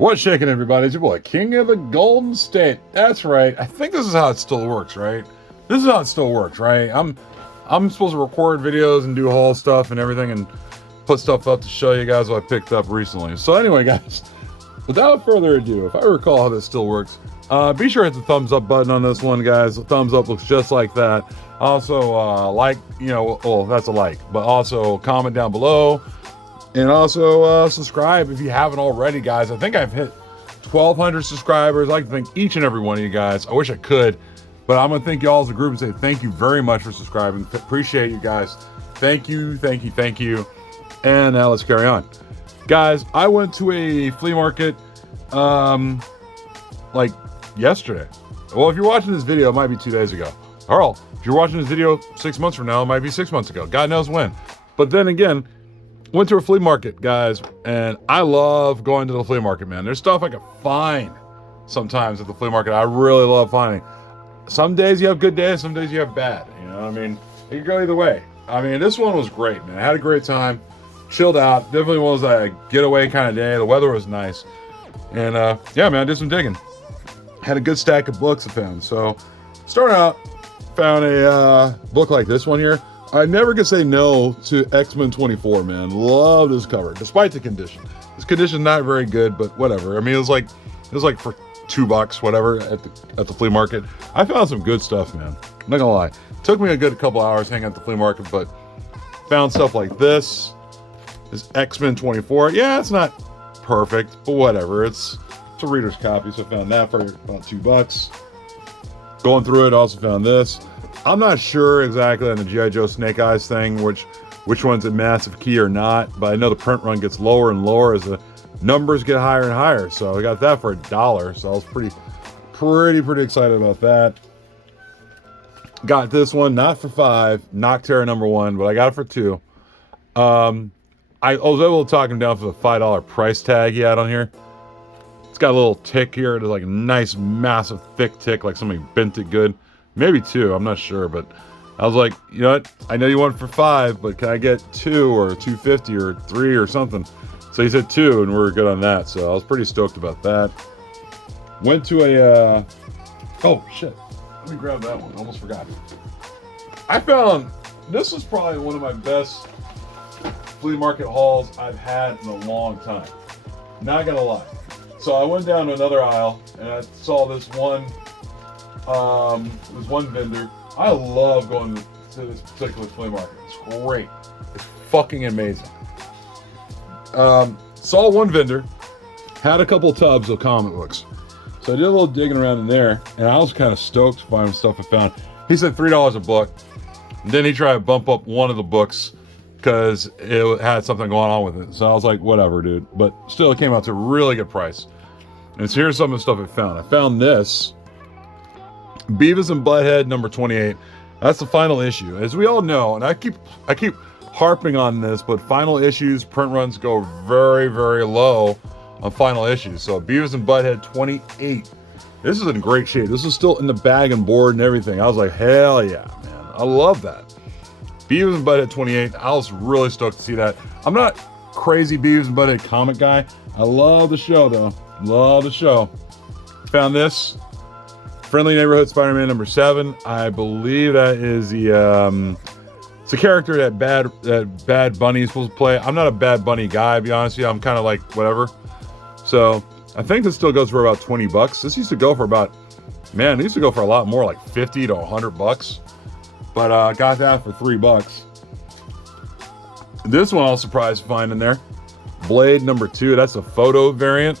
What's shaking, everybody? It's your boy, King of the Golden State. That's right. I think this is how it still works, right? This is how it still works, right? I'm supposed to record videos and do haul stuff and everything and put stuff up to show you guys what I picked up recently. So anyway, guys, without further ado, if I recall how this still works, be sure to hit the thumbs up button on this one, guys. The thumbs up looks just like that. Also, like, well, that's a like, but also comment down below. And also subscribe if you haven't already, guys. I think I've hit 1,200 subscribers. I'd like to thank each and every one of you guys. I wish I could, but I'm going to thank you all as a group and say thank you very much for subscribing. Appreciate you guys. Thank you, thank you, thank you. And now let's carry on. Guys, I went to a flea market like yesterday. Well, if you're watching this video, it might be 2 days ago. Or if you're watching this video 6 months from now, it might be 6 months ago. God knows when. But then again, went to a flea market, guys, and I love going to the flea market, man. There's stuff I can find sometimes at the flea market. I really love finding. Some days you have good days, some days you have bad. You know what I mean? It can go either way. I mean, this one was great, man. I had a great time, chilled out. Definitely was a getaway kind of day. The weather was nice. And yeah, man, I did some digging. Had a good stack of books I found. So, starting out, found a book like this one here. I never could say no to X-Men 24, man. Love this cover, despite the condition. This condition not very good, but whatever. I mean, it was like for $2, whatever, at the flea market. I found some good stuff, man. I'm not gonna lie. Took me a good couple hours hanging at the flea market, but found stuff like this. This X-Men 24. Yeah, it's not perfect, but whatever. It's a reader's copy, so I found that for about $2. Going through it, also found this. I'm not sure exactly on the G.I. Joe Snake Eyes thing, which one's a massive key or not, but I know the print run gets lower and lower as the numbers get higher and higher. So I got that for $1. So I was pretty excited about that. Got this one, not for $5, Nocterra #1, but I got it for $2. I was able to talk him down for the $5 price tag he had on here. It's got a little tick here. It's like a nice, massive, thick tick, like somebody bent it good. Maybe 2, I'm not sure, but I was like, you know what? I know you want it for $5, but can I get 2 or $2.50 or $3 or something? So he said 2, and we were good on that. So I was pretty stoked about that. Went to a, oh shit. Let me grab that one. Almost forgot. I found, this was probably one of my best flea market hauls I've had in a long time. Not gonna lie. So I went down to another aisle, and I saw this one vendor. I love going to this particular flea market. It's great. It's fucking amazing. Saw one vendor, had a couple tubs of comic books. So I did a little digging around in there, and I was kind of stoked to find stuff I found. He said $3 a book. And then he tried to bump up one of the books because it had something going on with it. So I was like, whatever, dude. But still, it came out to a really good price. And so here's some of the stuff I found. I found this. Beavis and Butthead #28. That's the final issue. As we all know, and I keep harping on this, but final issues, print runs go very, very low on final issues. So Beavis and Butthead 28. This is in great shape. This is still in the bag and board and everything. I was like, hell yeah, man. I love that. Beavis and Butthead 28. I was really stoked to see that. I'm not crazy Beavis and Butthead comic guy. I love the show though. Love the show. Found this. Friendly Neighborhood Spider-Man #7. I believe that is the it's a character that Bad Bunny is supposed to play. I'm not a Bad Bunny guy, to be honest with you. I'm kind of like whatever. So I think this still goes for about $20. This used to go for about, man, it used to go for a lot more, like $50 to $100. But got that for $3. This one I was surprised to find in there. Blade #2. That's a photo variant.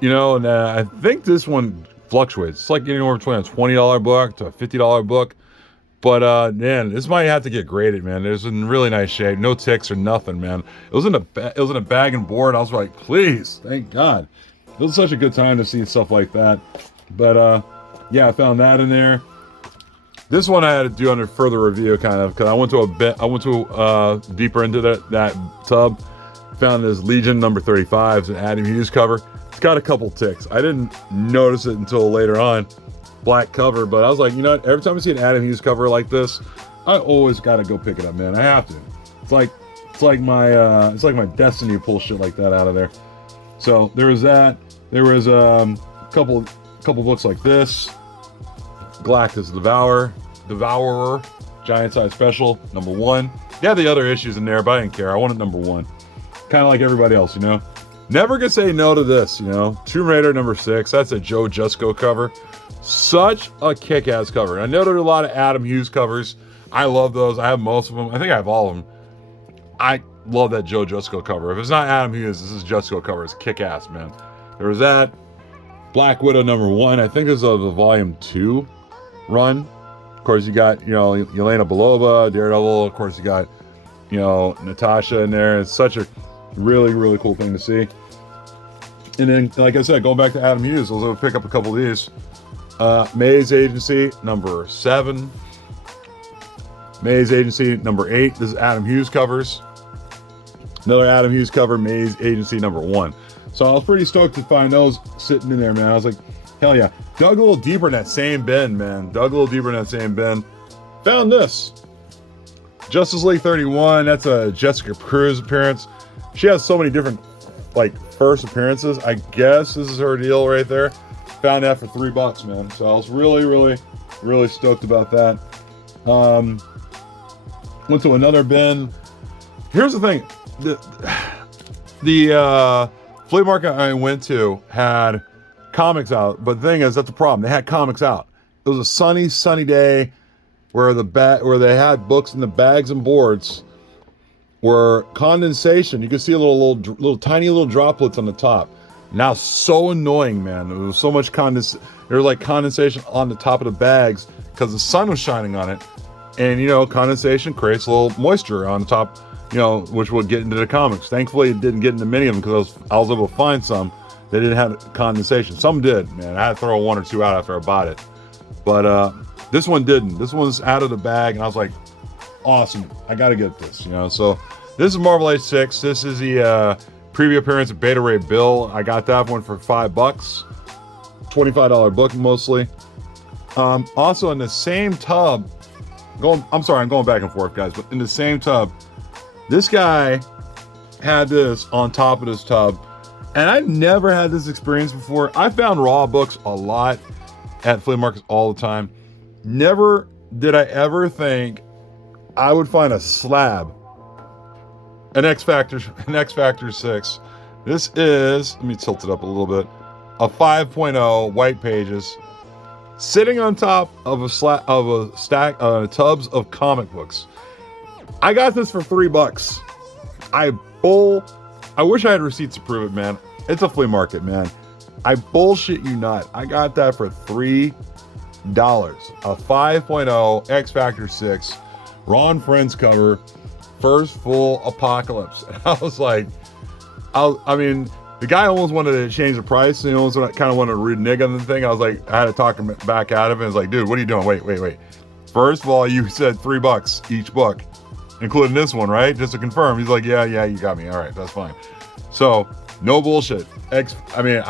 You know, and I think this one fluctuates. It's like getting over between a $20 book to a $50 book. But man, this might have to get graded, man. It was in really nice shape, no ticks or nothing, man. It was in a bag and board. I was like, please, thank God. It was such a good time to see stuff like that. But yeah, I found that in there. This one I had to do under further review, kind of, because I went to deeper into that tub. Found this Legion #35. It's an Adam Hughes cover. It's got a couple ticks. I didn't notice it until later on. Black cover, but I was like, you know what? Every time I see an Adam Hughes cover like this, I always gotta go pick it up, man. I have to. It's like my destiny to pull shit like that out of there. So there was that. There was a couple books like this. Galactus Devourer, Giant Size Special, #1. Yeah, the other issues in there, but I didn't care. I wanted #1. Kind of like everybody else, you know. Never could say no to this, you know. Tomb Raider #6. That's a Joe Jusko cover. Such a kick-ass cover. I know there are a lot of Adam Hughes covers. I love those. I have most of them. I think I have all of them. I love that Joe Jusko cover. If it's not Adam Hughes, this is Jusko cover. It's kick-ass, man. There was that. Black Widow #1. I think this is the volume 2 run. Of course, you got, you know, Yelena Belova, Daredevil. Of course, you got, you know, Natasha in there. It's such a really, really cool thing to see. And then, like I said, going back to Adam Hughes, I was able to pick up a couple of these. Maze Agency #7. Maze Agency #8. This is Adam Hughes covers. Another Adam Hughes cover, Maze Agency #1. So I was pretty stoked to find those sitting in there, man. I was like, hell yeah. Dug a little deeper in that same bin, man. Found this. Justice League 31. That's a Jessica Cruz appearance. She has so many different, like, first appearances. I guess this is her deal right there. Found that for $3, man. So I was really, really, really stoked about that. Went to another bin. Here's the thing. The flea market I went to had comics out, but the thing is, that's the problem. They had comics out. It was a sunny day where where they had books in the bags and boards were condensation. You could see little tiny droplets on the top. Now, so annoying, man. There was so much there was like condensation on the top of the bags because the sun was shining on it. And, you know, condensation creates a little moisture on the top, you know, which would get into the comics. Thankfully, it didn't get into many of them because I was able to find some that didn't have condensation. Some did, man. I had to throw 1 or 2 out after I bought it. But this one didn't. This one was out of the bag, and I was like, awesome. I got to get this, you know. So this is Marvel Age 6. This is the preview appearance of Beta Ray Bill. I got that one for $5. $25 book mostly. Also in the same tub, I'm going back and forth, guys, but in the same tub, this guy had this on top of this tub, and I never had this experience before. I found raw books a lot at flea markets all the time. Never did I ever think I would find a slab, an X Factor 6. This is, let me tilt it up a little bit, a 5.0 white pages, sitting on top of a stack tubs of comic books. I got this for $3. I wish I had receipts to prove it, man. It's a flea market, man. I bullshit you not. I got that for $3. A 5.0 X Factor 6 Ron Friends cover, first full Apocalypse. And I was like, I mean, the guy almost wanted to change the price. You know, kind of wanted to renege on the thing. I was like, I had to talk him back out of it. I was like, dude, what are you doing? Wait. First of all, you said $3 each book, including this one, right? Just to confirm. He's like, yeah, you got me. All right, that's fine. So, no bullshit. I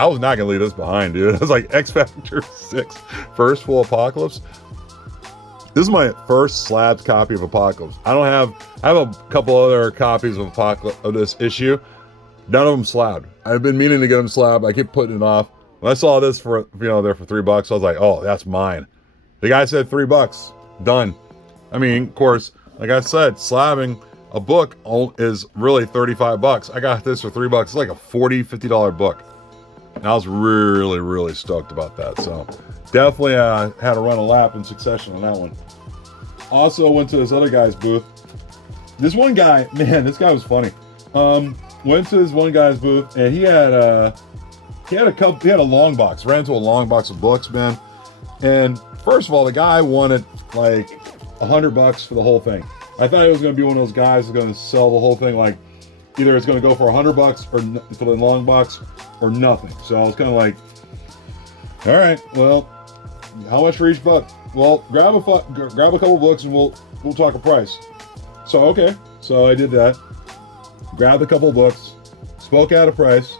was not gonna leave this behind, dude. I was like, X Factor 6, first full Apocalypse. This is my first slabbed copy of Apocalypse. I have a couple other copies of Apocalypse of this issue. None of them slabbed. I've been meaning to get them slabbed. I keep putting it off. When I saw this for, there for $3, I was like, oh, that's mine. The guy said $3. Done. I mean, of course, like I said, slabbing a book is really $35. I got this for $3. It's like a $40, $50 book. And I was really, really stoked about that. So definitely had to run a lap in succession on that one. Also went to this other guy's booth. This one guy, man, this guy was funny. Went to this one guy's booth, and he had a long box. Ran into a long box of books, man. And first of all, the guy wanted like $100 for the whole thing. I thought he was going to be one of those guys who's going to sell the whole thing, like either it's going to go for $100 or for the long box or nothing. So I was kind of like, all right, well, how much for each book? Well, grab a couple books and we'll talk a price. So okay, so I did that. Grabbed a couple books, spoke out a price,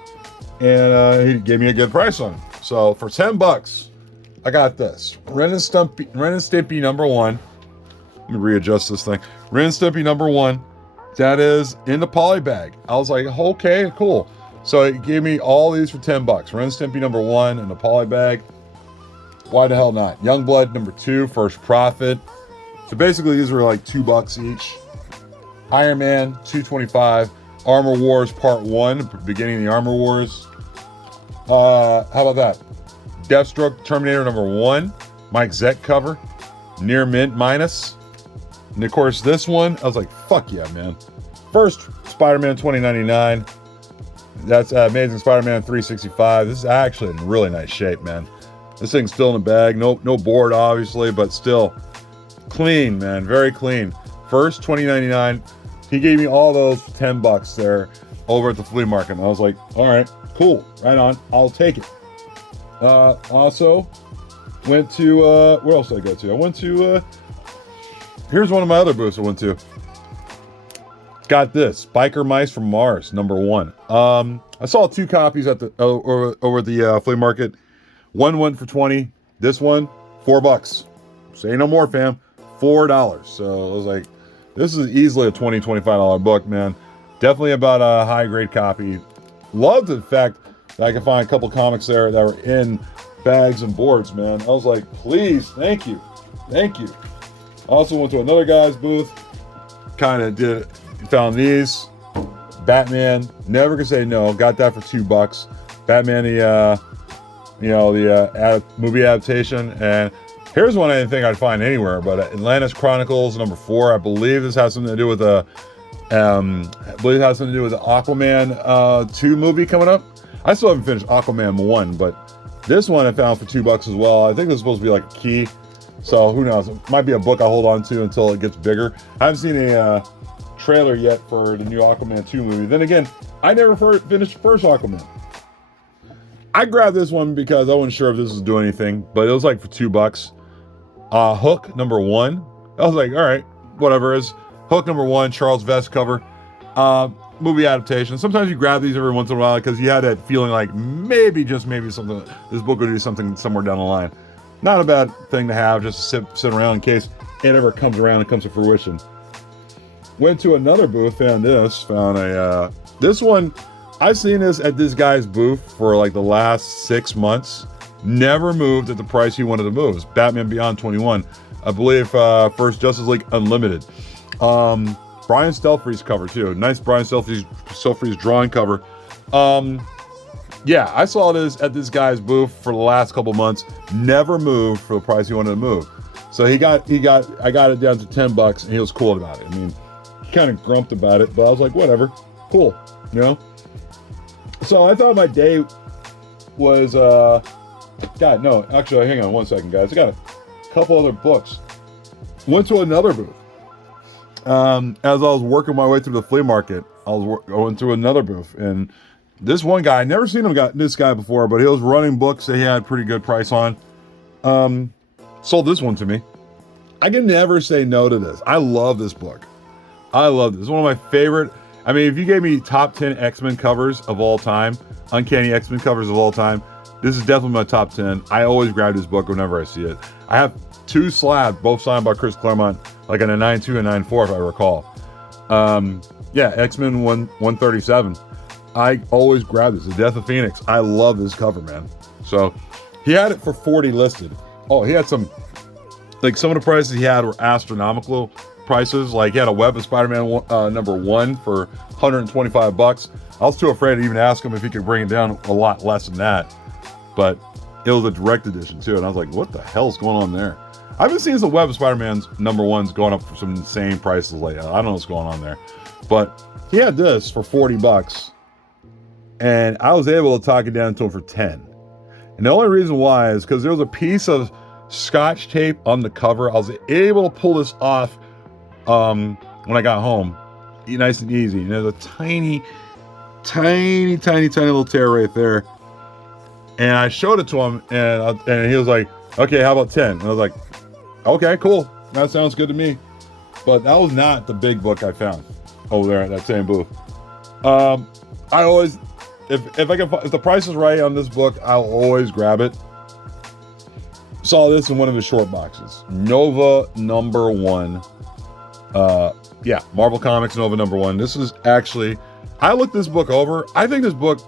and he gave me a good price on it. So for $10, I got this Ren and Stimpy #1. Let me readjust this thing. Ren and Stimpy #1. That is in the poly bag. I was like, okay, cool. So it gave me all these for 10 bucks. Ren Stimpy #1 in the poly bag. Why the hell not? Youngblood #2, First Profit. So basically these were like $2 each. Iron Man, $2.25. Armor Wars Part 1, beginning of the Armor Wars. How about that? Deathstroke Terminator #1, Mike Zeck cover, Near Mint minus. And of course this one, I was like, fuck yeah, man. First Spider-Man 2099. That's Amazing Spider-Man 365. This is actually in really nice shape, man. This thing's still in the bag. No board, obviously, but still clean, man. Very clean. First 2099. He gave me all those for 10 bucks there over at the flea market. And I was like, all right, cool, right on. I'll take it. Also went to, where else did I go to? I went to, here's one of my other booths I went to. Got this, Biker Mice from Mars, #1. I saw 2 copies at the, over at the flea market. One went for 20. This one, $4. Say no more, fam. $4. So I was like, this is easily a $20, $25 book, man. Definitely about a high grade copy. Loved the fact that I could find a couple comics there that were in bags and boards, man. I was like, please, thank you. Thank you. Also went to another guy's booth. Found these. Batman, never could say no. Got that for $2. Batman, the movie adaptation. And here's one I didn't think I'd find anywhere, but Atlantis Chronicles #4. I believe this has something to do with the Aquaman 2 movie coming up. I still haven't finished Aquaman 1, but this one I found for $2 as well. I think this is supposed to be like a key, so who knows? It might be a book I'll hold on to until it gets bigger. I haven't seen a trailer yet for the new Aquaman 2 movie. Then again, I never finished the first Aquaman. I grabbed this one because I wasn't sure if this was doing anything, but it was like for $2. Hook #1. I was like, all right, whatever. Is Hook #1, Charles Vest cover. Movie adaptation. Sometimes you grab these every once in a while because you had that feeling like maybe, just maybe, something, this book would do something somewhere down the line. Not a bad thing to have, just to sit around in case it ever comes around and comes to fruition. Went to another booth, found this one. I've seen this at this guy's booth for like the last 6 months. Never moved at the price he wanted to move. It's Batman Beyond 21. I believe first Justice League Unlimited. Brian Stelfreeze cover too. Nice Brian Stelfreeze drawing cover. Yeah, I saw this at this guy's booth for the last couple months. Never moved for the price he wanted to move. So I got it down to $10 and he was cool about it. I mean, he kind of grumped about it, but I was like, whatever, cool, you know? So I thought my day was, God, no, actually, hang on one second, guys. I got a couple other books. Went to another booth. As I was working my way through the flea market, I went through another booth, and this one guy, I never seen this guy before, but he was running books that he had pretty good price on. Sold this one to me. I can never say no to this. I love this book. I love this. It's one of my favorite. I mean, if you gave me top 10 X-Men covers of all time, Uncanny X-Men covers of all time, this is definitely my top 10. I always grab this book whenever I see it. I have 2 slabbed, both signed by Chris Claremont, like in a 9.2 and 9.4, if I recall. Yeah, X-Men 137. I always grab this. The Death of Phoenix. I love this cover, man. So he had it for $40 listed. Oh, he had some, like some of the prices he had were astronomical prices. Like he had a Web of Spider-Man #1 for $125. I was too afraid to even ask him if he could bring it down a lot less than that. But it was a direct edition too. And I was like, what the hell's going on there? I've been seeing some Web of Spider-Man's #1s going up for some insane prices lately. I don't know what's going on there. But he had this for $40. And I was able to talk it down to him for 10. And the only reason why is because there was a piece of Scotch tape on the cover. I was able to pull this off when I got home, nice and easy. And there's a tiny little tear right there. And I showed it to him, and he was like, "Okay, how about 10?" And I was like, "Okay, cool. That sounds good to me." But that was not the big book I found over there at that same booth. I always, if the price is right on this book, I'll always grab it. Saw this in one of his short boxes. Nova #1. Yeah, Marvel Comics Nova #1. This is actually, I looked this book over. I think this book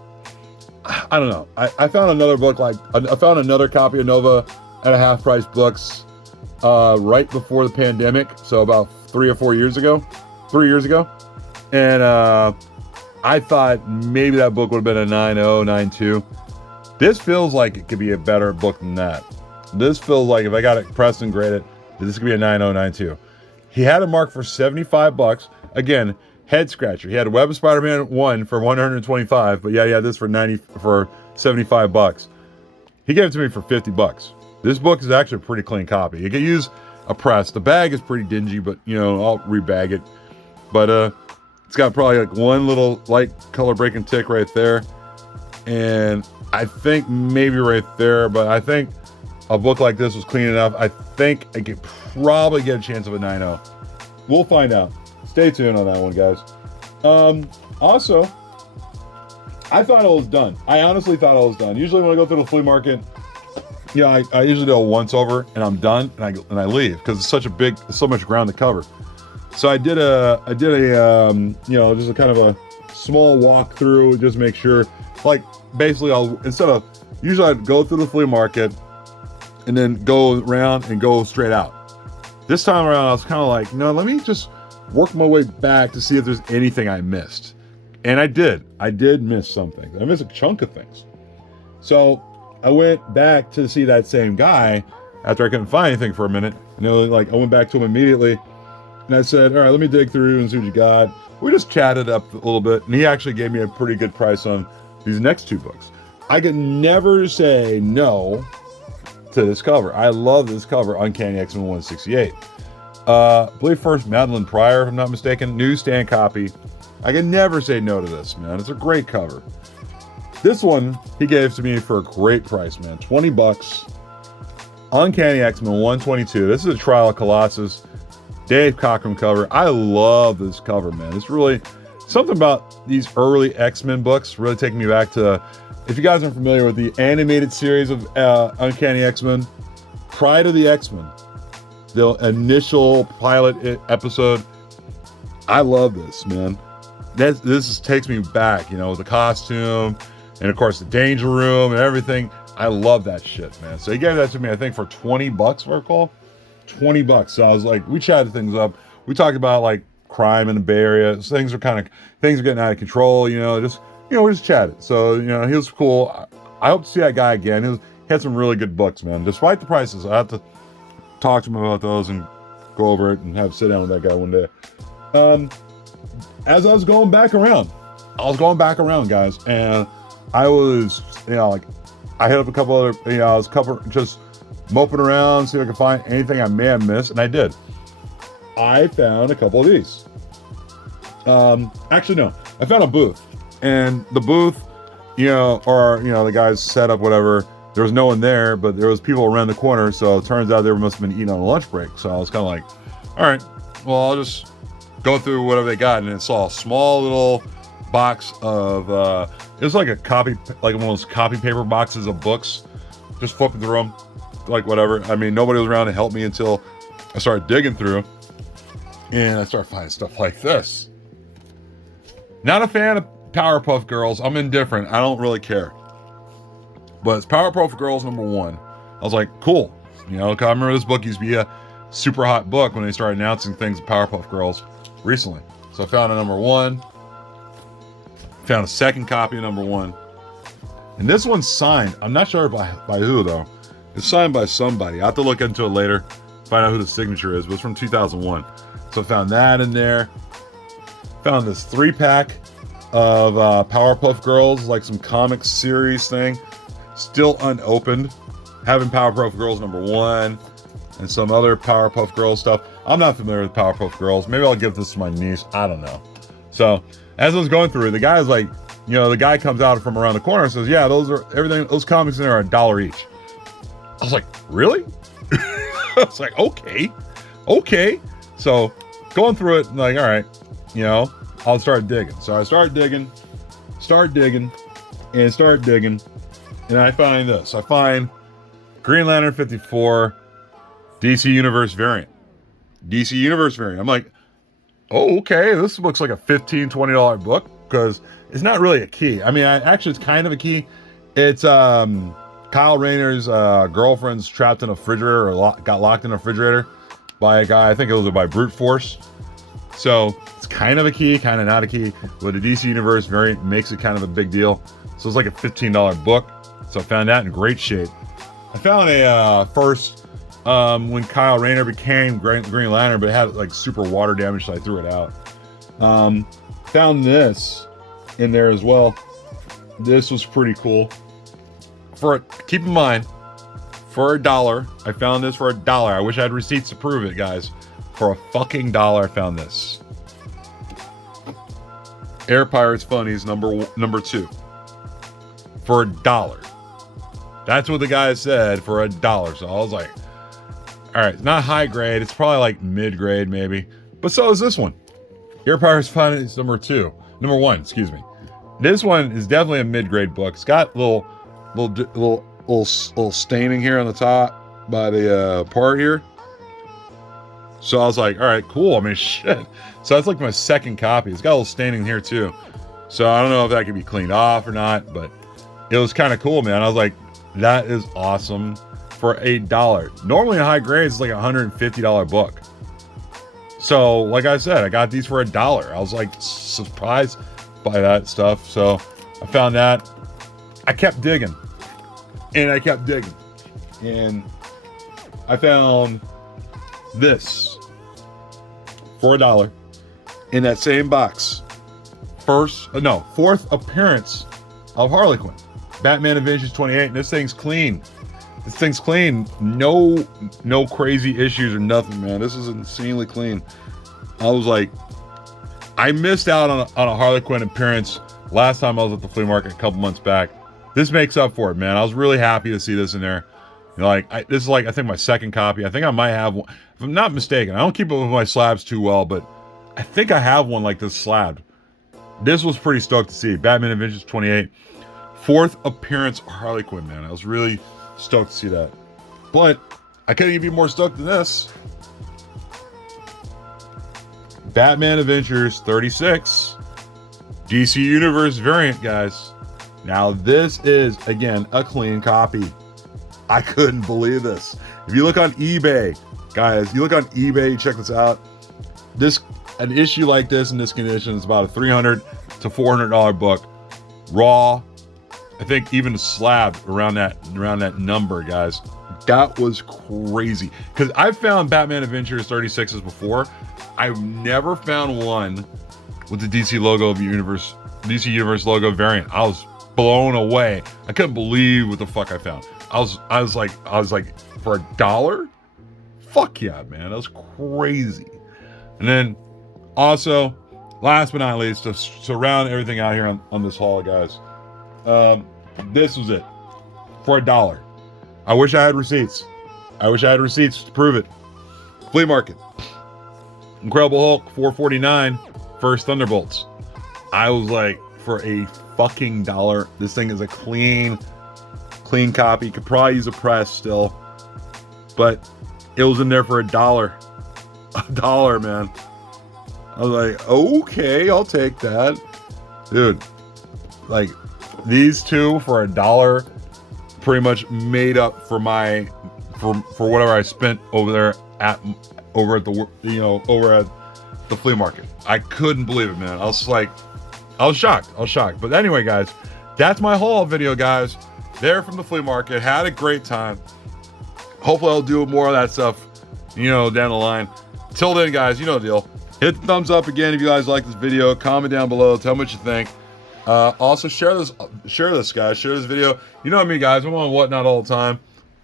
I don't know. I found another book, like, I found another copy of Nova at a half price books right before the pandemic. So about 3 or 4 years ago. And I thought maybe that book would have been a 9.0, 9.2. This feels like it could be a better book than that. This feels like if I got it pressed and graded, this could be a 9.0, 9.2. He had it marked for $75. Again, head scratcher. He had Web of Spider-Man 1 for $125, but yeah, this for $75. He gave it to me for $50. This book is actually a pretty clean copy. You could use a press. The bag is pretty dingy, but you know, I'll rebag it. But it's got probably like one little light color breaking tick right there. And I think maybe right there, but I think a book like this was clean enough. I think I could probably get a chance of a 9.0. We'll find out. Stay tuned on that one, guys. Also, I thought it was done. I honestly thought it was done. Usually when I go through the flea market, yeah, I usually do a once over and I'm done and I leave because it's so much ground to cover. So I did a you know, just a kind of a small walkthrough, just make sure, like basically usually I'd go through the flea market and then go around and go straight out. This time around, I was kind of like, no, let me just work my way back to see if there's anything I missed. And I did miss something. I missed a chunk of things. So I went back to see that same guy after I couldn't find anything for a minute. You know, like I went back to him immediately and I said, all right, let me dig through and see what you got. We just chatted up a little bit and he actually gave me a pretty good price on these next 2 books. I could never say no to this cover. I love this cover, Uncanny X-Men 168. I believe first Madeline Pryor, if I'm not mistaken, newsstand copy. I can never say no to this, man. It's a great cover. This one he gave to me for a great price, man. $20. Uncanny X-Men 122. This is a Trial of Colossus Dave Cockrum cover. I love this cover, man. It's really something about these early X-Men books really taking me back to, if you guys aren't familiar with the animated series of Uncanny X-Men, prior to the X-Men, the initial pilot episode, I love this, man. This takes me back, you know, the costume and of course the danger room and everything. I love that shit, man. So he gave that to me, I think for $20, if I recall. $20. So I was like, we chatted things up. We talked about like crime in the Bay Area. Things are getting out of control, you know, we just chatted. So, you know, he was cool. I hope to see that guy again. He had some really good books, man. Despite the prices, I have to talk to him about those and go over it and sit down with that guy one day. As I was going back around, guys, and I was, you know, like, I hit up a couple other, you know, I was just moping around, see if I could find anything I may have missed, and I did. I found a couple of these. Actually, no, I found a booth, and the booth, you know, or, you know, the guys set up whatever. There was no one there, but there was people around the corner, so it turns out they must have been eating on a lunch break. So I was kind of like, all right, well, I'll just go through whatever they got, and I saw a small little box of, it was like a copy, like one of those copy paper boxes of books, just flipping through them, like whatever. I mean, nobody was around to help me until I started digging through, and I started finding stuff like this. Not a fan of Powerpuff Girls. I'm indifferent. I don't really care. But it's Powerpuff Girls #1. I was like, cool. You know, 'cause I remember this book used to be a super hot book when they started announcing things of Powerpuff Girls recently. So I found a #1. Found a second copy of #1. And this one's signed. I'm not sure by who, though. It's signed by somebody. I have to look into it later, find out who the signature is, but it's from 2001. So I found that in there. Found this 3-pack of Powerpuff Girls, like some comic series thing. Still unopened. Having Powerpuff Girls #1 and some other Powerpuff Girls stuff. I'm not familiar with Powerpuff Girls. Maybe I'll give this to my niece. I don't know. So as I was going through it, the guy's like, you know, the guy comes out from around the corner and says, yeah, those comics in there are $1 each. I was like, really? I was like, okay. So going through it, like, all right, you know, I'll start digging. So I start digging, and I find this. I find Green Lantern 54 DC Universe variant. I'm like, oh, okay, this looks like a $15, $20 book, because it's not really a key. I mean, actually, it's kind of a key. It's Kyle Rayner's girlfriend's trapped in a refrigerator, or got locked in a refrigerator by a guy. I think it was by brute force. So it's kind of a key, kind of not a key. But the DC Universe variant makes it kind of a big deal. So it's like a $15 book. So I found that in great shape. I found a first when Kyle Rayner became Green Lantern, but it had like super water damage, so I threw it out. Found this in there as well. This was pretty cool. Keep in mind, for $1, I found this for $1. I wish I had receipts to prove it, guys. For a fucking $1, I found this. Air Pirates Funnies number 2. For $1. That's what the guy said, for $1. So I was like, all right, it's not high grade. It's probably like mid grade maybe. But so is this one. Air Pirates Funnies number 1, excuse me. This one is definitely a mid grade book. It's got little staining here on the top by the part here. So I was like, all right, cool. I mean, shit. So that's like my second copy. It's got a little staining here too. So I don't know if that can be cleaned off or not, but it was kind of cool, man. I was like, that is awesome for $1. Normally in high grades, it's like a $150 book. So like I said, I got these for $1. I was like surprised by that stuff. So I found that. I kept digging and I kept digging, and I found this for $1 in that same box. Fourth appearance of Harley Quinn, Batman Adventures 28. And this thing's clean. This thing's clean. No crazy issues or nothing, man. This is insanely clean. I was like, I missed out on a Harley Quinn appearance last time I was at the flea market a couple months back. This makes up for it, man. I was really happy to see this in there. You know, like this is like, I think my second copy. I think I might have one, if I'm not mistaken. I don't keep up with my slabs too well, but I think I have one like this slabbed. This was pretty stoked to see. Batman Adventures 28. Fourth appearance of Harley Quinn, man. I was really stoked to see that. But I couldn't even be more stoked than this. Batman Adventures 36. DC Universe variant, guys. Now this is, again, a clean copy. I couldn't believe this. If you look on eBay, guys, you check this out. An issue like this in this condition is about a $300 to $400 book. Raw, I think even slabbed around that number, guys. That was crazy. Because I've found Batman Adventures 36s before. I've never found one with the DC Universe logo variant. I was blown away. I couldn't believe what the fuck I found. I was like, for $1? Fuck yeah, man. That was crazy. And then also, last but not least, to round everything out here on this haul, guys, this was it for $1. I wish I had receipts. To prove it. Flea market. Incredible Hulk, $4.49. First Thunderbolts. I was like, for a fucking $1. This thing is a clean copy. Could probably use a press still, but it was in there for $1. $1, man. I was like, okay, I'll take that, dude. Like, these two for $1 pretty much made up for for whatever I spent over at the flea market. I couldn't believe it, man. I was shocked. But anyway, guys, that's my haul video, guys. There from the flea market. Had a great time. Hopefully I'll do more of that stuff, down the line. Till then, guys, you know the deal. Hit the thumbs up again if you guys like this video. Comment down below. Tell me what you think. Also, share this, guys. Share this video. You know me, guys. I'm on Whatnot all the time.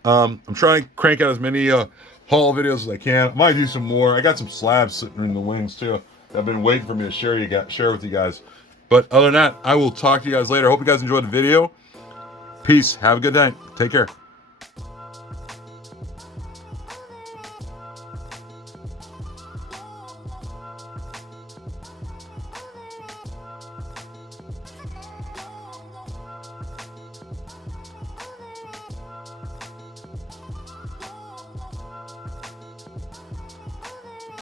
I'm trying to crank out as many haul videos as I can. I might do some more. I got some slabs sitting in the wings too. I've been waiting for me to share with you guys. But other than that, I will talk to you guys later. Hope you guys enjoyed the video. Peace. Have a good night. Take care.